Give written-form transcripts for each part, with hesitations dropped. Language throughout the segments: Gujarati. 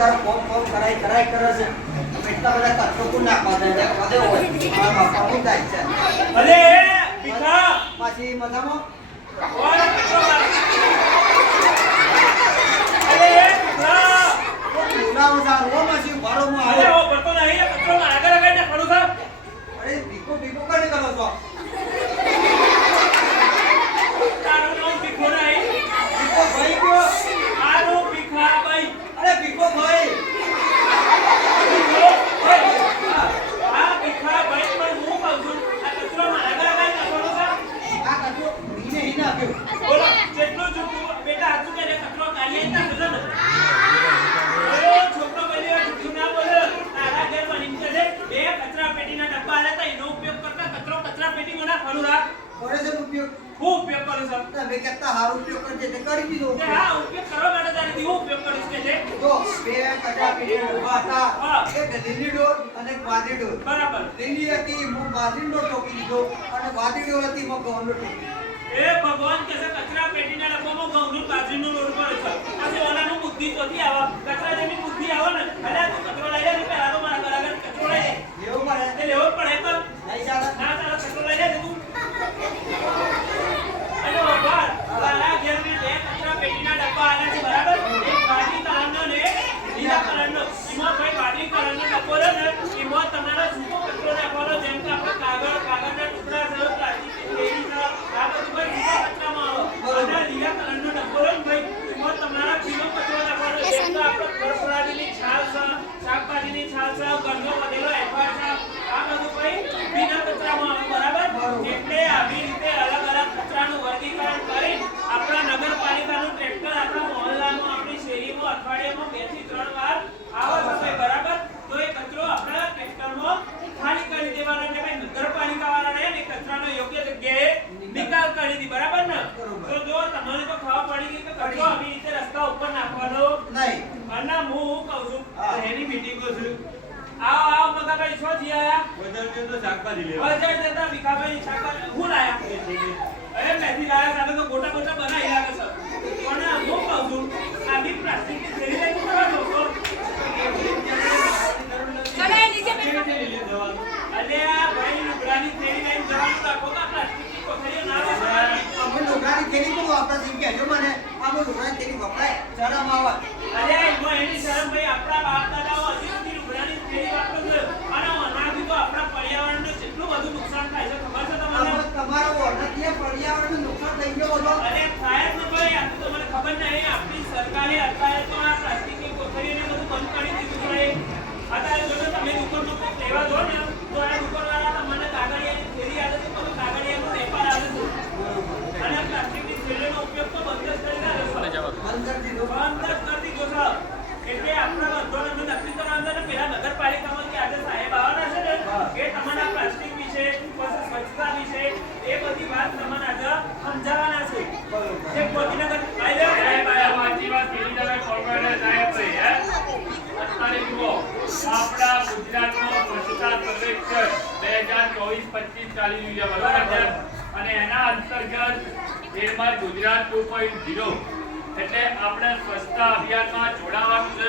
તારો કોમ કરાય કરે છે એટલા બધા કચરો કોણ નાખવા દે હોય મારા બાપા હું જાય છે અરે ભીખા પાછી મજામાં ઓય કચરો અરે ભીખા ઉનાવ જા રો માસી મારો માં અરે ઓ પડતો નહીં કચરો આગળ લગાઈને ખડું સર અરે ભીખો કરે કરો છો તારું નામ ભીખો નહીં ભીખો ભાઈ કયો આરો ભીખા ભાઈ અરે ભીખો ભાઈ આ ભીખા ભાઈ પણ હું કહું છું આ કચરો આગળ લગાઈને ખડું સર આ કચરો નીને હી નાખ્યો બોલો જેટલું જુઠ્ઠું બેટા હાચું કે કચરો કાઢી ના ખબર ને છોકરો બોલ્યો જુઠ્ઠું ના બોલે તારા ઘર બની છે બે કચરા પેટીના ડબ્બા આલે તો એનો ઉપયોગ કરતા કચરા પેટીમાં ના ફરું રાખ કરે છે ઉપયોગ હું ઉપયોગ કરું છું તમે કહેતા હારો ઉપયોગ કરજે તે કરી દીધો કે હા ઉપયોગ કરવા માટે તારી હું ઉપયોગ કરીશ કે છે જો બે કચરા પેટીના ડબ્બા હતા હા. એક લીલી ડોર અને એક વાદી ડોર બરાબર લીલી હતી હું વાદી ડોર ટોકી દીધો અને વાદી ડોર હતી હું ઘઉંનો ટોકી એ ભગવાન કે છે કચરા પેટીના ડબ્બામાં ઘઉંનું બાજરીનું લોટ પડે છે પછી ઓલાનું બુદ્ધિ ચોથી આવે કચરા જેવી બુદ્ધિ આવે ને એટલે તું કચરો લઈ લે ને પહેલા તો મારા બરાબર કચરો લઈ લે લેવું પડે તે લેવો જ પડે તો નહીં ચાલે ના તારો કચરો લઈ લે તું અને બાબા તારા ઘરની બે કચરા પેટીના ડબ્બા આલ્યા છે બરાબર એક વાડી કલરનો ને લીલા કલરનો એમાં ભાઈ વાડી કલરનો ડબ્બો લે ને એમાં તમારો સૂકો કચરો નાખવાનો જેમ કે આપણે કાગળના ટુકડા છે પ્લાસ્ટિકની થેલી છે આ બધું ભાઈ સૂકા કચરામાં આવે અને લીલા કલરનો ડબ્બો લે ને ભાઈ એમાં તમારા ભીનો કચરો નાખવાનો જેમ કે આપણે ફળફળાદીની છાલ છે શાકભાજીની છાલ છે ઘરનો વધેલો એફઆર છે આ બધું ભાઈ ભીના કચરામાં આવે બરાબર એટલે આવી રીતે અલગ અલગ કચરાનું વર્ગીકરણ કરી આપણા નગરપાલિકાનું ટ્રેક્ટર આપણા મહોલ્લામાં આપણી શેરીમાં અઠવાડિયામાં 2 થી 3 વાર આવે છે બરાબર તો એ કચરો આપણા ટ્રેક્ટરમાં ખાલી કરી દેવાનો એટલે ભાઈ નગરપાલિકા વાળાને એ કચરાનો યોગ્ય જગ્યાએ નિકાલ કરી દી બરાબર ને તો જો તમને તો ખબર પડી ગઈ કે કચરો આવી રીતે રસ્તા ઉપર નાખવાનો નહીં અને હું કહું છું એની મીટિંગો છું આવ મગાભાઈ શું થી આયા બજાર તો શાકભાજી લેવા બજાર જતા ભીખાભાઈ શાકભાજી હું લાયા અરે મેથી લાયા સાથે તો ગોટા બનાવી લાગે છે પણ હું કહું છું આની પ્લાસ્ટિકની થેલી લઈને કરવા લોકો ચલે નીચે બેસો અરે આ ભાઈ લુગડાની થેલી લઈને જવાનું રાખો તો પ્લાસ્ટિકની કોથળીઓ ના વાપરવાની અમે લોકાની થેલી તો વાપરા છે કહેજો મને આમ લોકાની થેલી વપરાય શરમ આવે અરે એમાં એની શરમ ભાઈ આપણા બાપ દાદાઓ હજી સુધી લુગડાની થેલી વાપરે છે અને આનાથી તો આપણા પર્યાવરણને કેટલું બધું નુકસાન થાય છે ખબર છે તમને તમારો ઓર્ડરથી પર્યાવરણનું નુકસાન થઈ ગયો બધો અરે થાય જ ને ભાઈ આ તો મને ખબર નહીં આપણી સરકારે અત્યારે તો આ પ્લાસ્ટિકની કોથળીને બધું બંધ કરી દીધું છે અત્યારે જો તમે દુકાનમાં કોઈ લેવા જો ને તો આ દુકાનવાળા તમને કાગળિયાની થેલી આવે છે બધું કાગળિયાનો વેપાર આવે છે અને પ્લાસ્ટિકની થેલીનો ઉપયોગ તો બંધ જ કરી નાખ્યો છે બંધ કરી દીધો બંધ જ કરી દીધો છે એટલે આપણા બધોને નક્કી કરવાનું છે પેલા નગરપાલિકામાં કે આજે સાહેબ આવવાના છે ને કે તમારા પ્લાસ્ટિક વિશે પછી સ્વચ્છતા વિશે એ બધી વાત તમને આજે સમજાવવાના છે જે ગોધીનગર આઈ લે સાહેબ આયા વાંચી વાત કીધી તમે કોર્પોરેટર સાહેબ ભાઈ હે અત્યારે જુઓ આપણા ગુજરાતનો સ્વચ્છતા સર્વેક્ષણ 2024-25 ચાલી રહ્યું છે બરોબર છે અને એના અંતર્ગત એમાં ગુજરાત 2.0 એટલે આપણે સ્વચ્છતા અભિયાનમાં જોડાવાનું છે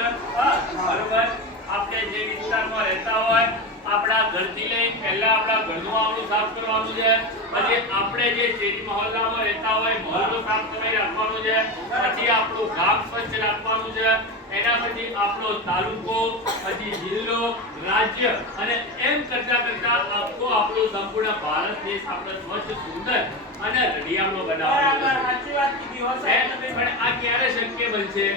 બરોબર આપણે જે વિસ્તારમાં રહેતા હોય આપણા ઘરથી લઈને પહેલા આપણા ઘરનું આવડું સાફ કરવાનું છે પછી આપણે જે શેરી મહોલ્લામાં રહેતા હોય મહોલ્લો સાફ કરી રાખવાનું છે પછી આપણું ગામ સ્વચ્છ રાખવાનું છે એના પછી આપણો તાલુકો પછી જિલ્લો રાજ્ય અને એમ કરતા આખો આપણો સંપૂર્ણ ભારત દેશ આપણે સ્વચ્છ સુંદર અને રડિયામણો બનાવવાનો છે સાચી વાત કીધી હો સાહેબ પણ આ ક્યારે શક્ય બનશે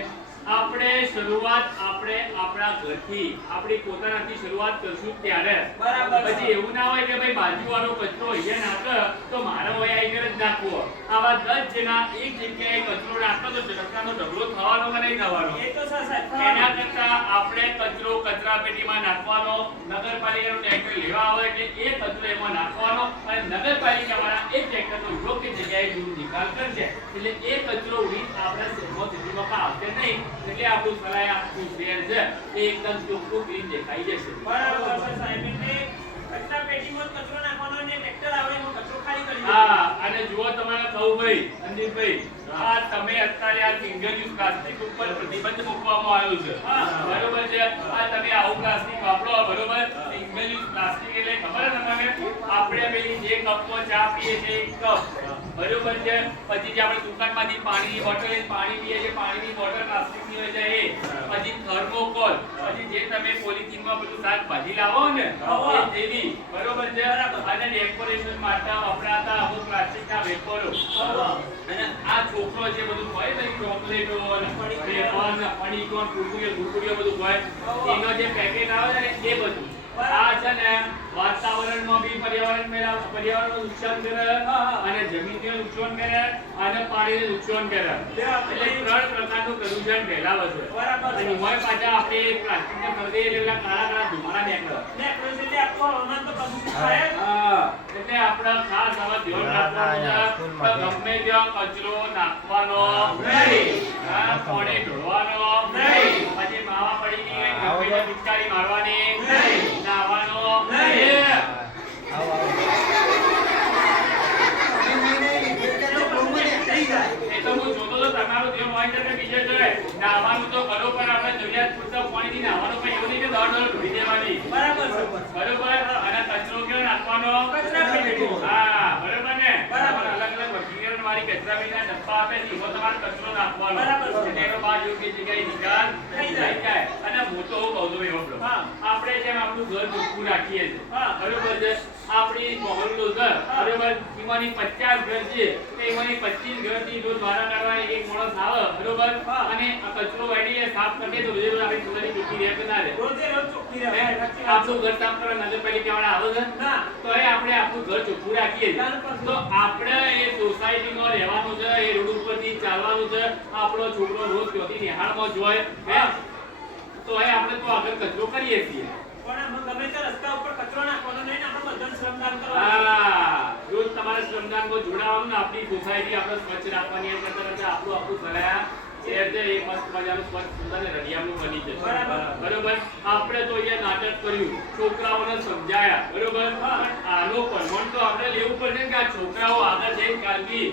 આપણે શરૂઆત આપણે આપણા ઘરથી આપણી પોતાનાથી શરૂઆત કરશું ત્યારે બરાબર પછી એવું ના હોય કે ભાઈ બાજુવાળો કચરો અહીંયા નાખે તો મારો હોય આઈને જ નાખવો આવા 10 જણા એક જગ્યાએ કચરો નાખે તો સરકારનો ઢગલો થવાનો કે નહીં થવાનો એ તો સાહેબ એના કરતા આપણે કચરો કચરા પેટીમાં નાખવાનો નગરપાલિકાનું ટ્રેક્ટર લેવા આવે એટલે એ કચરો એમાં નાખવાનો અને નગરપાલિકાવાળા એ ટ્રેક્ટરનો યોગ્ય જગ્યાએ નિકાલ કરશે એટલે એ કચરો ઉડી આપણા શહેરમાં સિટીમાં આવશે નહીં એટલે આપણું સલાહ આખું શહેર છે એ એકદમ ચોખ્ખું ક્લીન દેખાઈ જશે બરાબર છે સાહેબ એટલે કચરા પેટીમાં કચરો નાખવાનો ને ટ્રેક્ટર આવે એમાં કચરો ખાલી કરી હા અને જુઓ તમારા કૌભાઈ સંદીપભાઈ આ તમે અત્યારે આ સિંગલ યુઝ પ્લાસ્ટિક ઉપર પ્રતિબંધ મૂકવામાં આવ્યો છે બરાબર બરોબર છે. પછી જે આપણે દુકાનમાંથી પાણીની બોટલ લઈને પાણી પીએ છીએ, પાણીની બોટલ પ્લાસ્ટિકની હોય છે એ. પછી થર્મોકોલ, પછી જે તમે પોલિથીનમાં બધું શાકભાજી લાવો ને એ જેવી, બરોબર છે. અને ડેકોરેશન માટે વપરાતા અમુક પ્લાસ્ટિકના વેપરો. અને આ છોકરો જે બધું હોય ને ચોકલેટો વેફર પડીકો કુરકુરીઓ બધું હોય એનો જે પેકેટ આવે ને એ બધું આ છે ને વાતાવરણમાં બી પર્યાવરણનું નુકસાન કરે અને જમીનને નુકસાન કરે અને પાણીને નુકસાન કરે. એટલે 3 પ્રકારનું પ્રદૂષણ ફેલાવે છે. અને એમાંય પાછા આપણે પ્લાસ્ટિકને ખરીદીએ એટલે કાળા ધુમાડા નીકળે. એટલે આપણું હવામાન તો પ્રદૂષિત થાય. એટલે આપણે ખાસ આવા ધ્યાન રાખવાનું છે કે ગમે ત્યાં કચરો નાખવાનો નહીં, પાણી ઢોળવાનો નહીં, પછી માવા પડી ગઈ ગમે ત્યાં પિચકારી મારવાની નહીં, નાહવાનો નહીં. એ તો હું જોતો તો તમારું ધ્યાન હોય છે કે બીજે જોડે નાહવાનું તો કરો, પણ આપણે જરૂરિયાત પૂરતા પાણીથી નાહવાનું પણ એવું નહીં કે દોડ ઢોળી દેવાની. બરાબર છે. બરોબર. અને કચરો કેવો નાખવાનો? કચરાપેટીમાં. હા, બરોબર ને? બરાબર. અલગ અલગ વર્ગીકરણ વાળી કચરાપેટીના ડબ્બા આપે છે, એમાં તમારે કચરો નાખવાનો. બરાબર. એટલે એનો બહાર યોગ્ય જગ્યાએ નિકાલ થઈ જાય. અને હું તો કહું છું એવો પ્રો. આપણે જેમ આપણું ઘર ચોખ્ખું રાખીએ છીએ, બરોબર છે, આપણી મોહલ્લો ઘર, બરોબર, એમાંની 50 ઘર છે, તો એમાંની 25 ઘરથી રોજ વારા કાઢવા એક માણસ આવે, બરોબર, અને આ કચરો વાળીને સાફ કરીએ તો રોજ આપણી સુધારી પેટી રહે કે ના રહે? રોજે રોજ ચોખ્ખી રહે. આપણું ઘર સાફ કરવા નગરપાલિકાવાળા આવે છે ના. તો એ આપણે આપણું ઘર ચોખ્ખું રાખીએ છીએ. તો આપણે એ સોસાયટીમાં રહેવાનું છે, એ રોડ ઉપરથી ચાલવાનું છે, આપણો છોકરો રોજ ત્યાંથી નિહાળમાં જોય તો એ આપણે તો આગળ કચરો કરીએ છીએ. પણ ગમે તે રસ્તા ઉપર કચરો નાખવાનો નહીં ને આપણે બધાને શ્રમદાન કરવાનું. રોજ તમારે શ્રમદાનમાં જોડાવાનું ને આપણી સોસાયટી આપણે સ્વચ્છ રાખવાની એમ કરતા કરતા આપણું સલાહ શહેર છે એ મસ્ત મજાનું સ્વચ્છ સુંદર અને રડિયામણું બની જશે. બરોબર. આપણે તો અહીંયા નાટક કર્યું, છોકરાઓને સમજાયા, બરોબર, પણ આનો પરમાણ તો આપણે લેવું પડશે કે આ છોકરાઓ આગળ જઈને કાલથી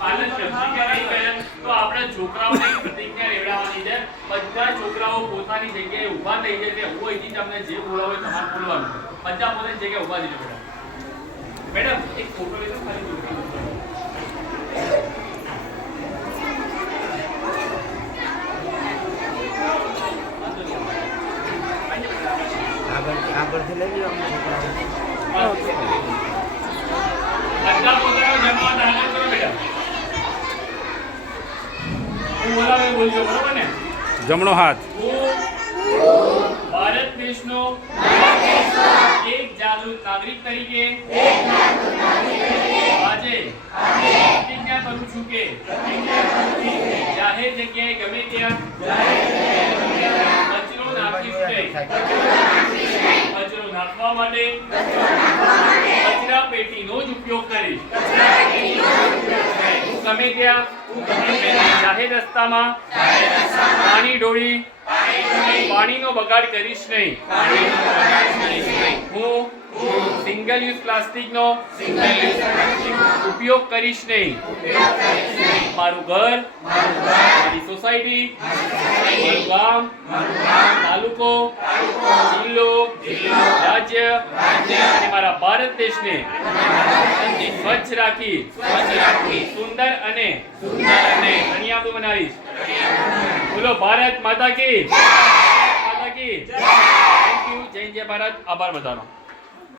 પાલન કરશે કે નહીં કરે. તો આપણે છોકરાઓને પ્રતિજ્ઞા લેવડાવવાની છે. બધા છોકરાઓ પોતાની જગ્યાએ ઊભા થઈ જશે. હું અહીંથી તમને જે બોલાવો તમારે બોલવાનું. બધા પોતાની જગ્યાએ ઊભા થઈ જશે. મેડમ એક ફોટો લેજો ખાલી દૂરથી. આગળથી લઈ લો બધા પોતાનો જમવા દાખલ કરો બેટા. હું બોલાવે બોલજો, બરોબર ને? જમણો હાથ. હું ભારત દેશનો એક જાગૃત નાગરિક તરીકે આજે પ્રતિજ્ઞા કરું છું કે જાહેર જગ્યાએ ગમે ત્યાં કચરો નાખીશ નહીં. કચરો નાખવા માટે કચરા પેટીનો જ ઉપયોગ કરીશ. હું ગમે ત્યાં જાહેર રસ્તામાં પાણી ઢોળી પાણીનો બગાડ કરીશ નહીં. હું સિંગલ યુઝ પ્લાસ્ટિકનો ઉપયોગ કરીશ નહીં. મારું ઘર, મારી સોસાયટી, મારું ગામ, તાલુકો, જિલ્લો, રાજ્ય અને મારા ભારત દેશને સ્વચ્છ રાખી સુંદર અને રણિયામણું બનાવીશ. બોલો ભારત માતા કી. Thank you. જય ભારત. આભાર બધાનો.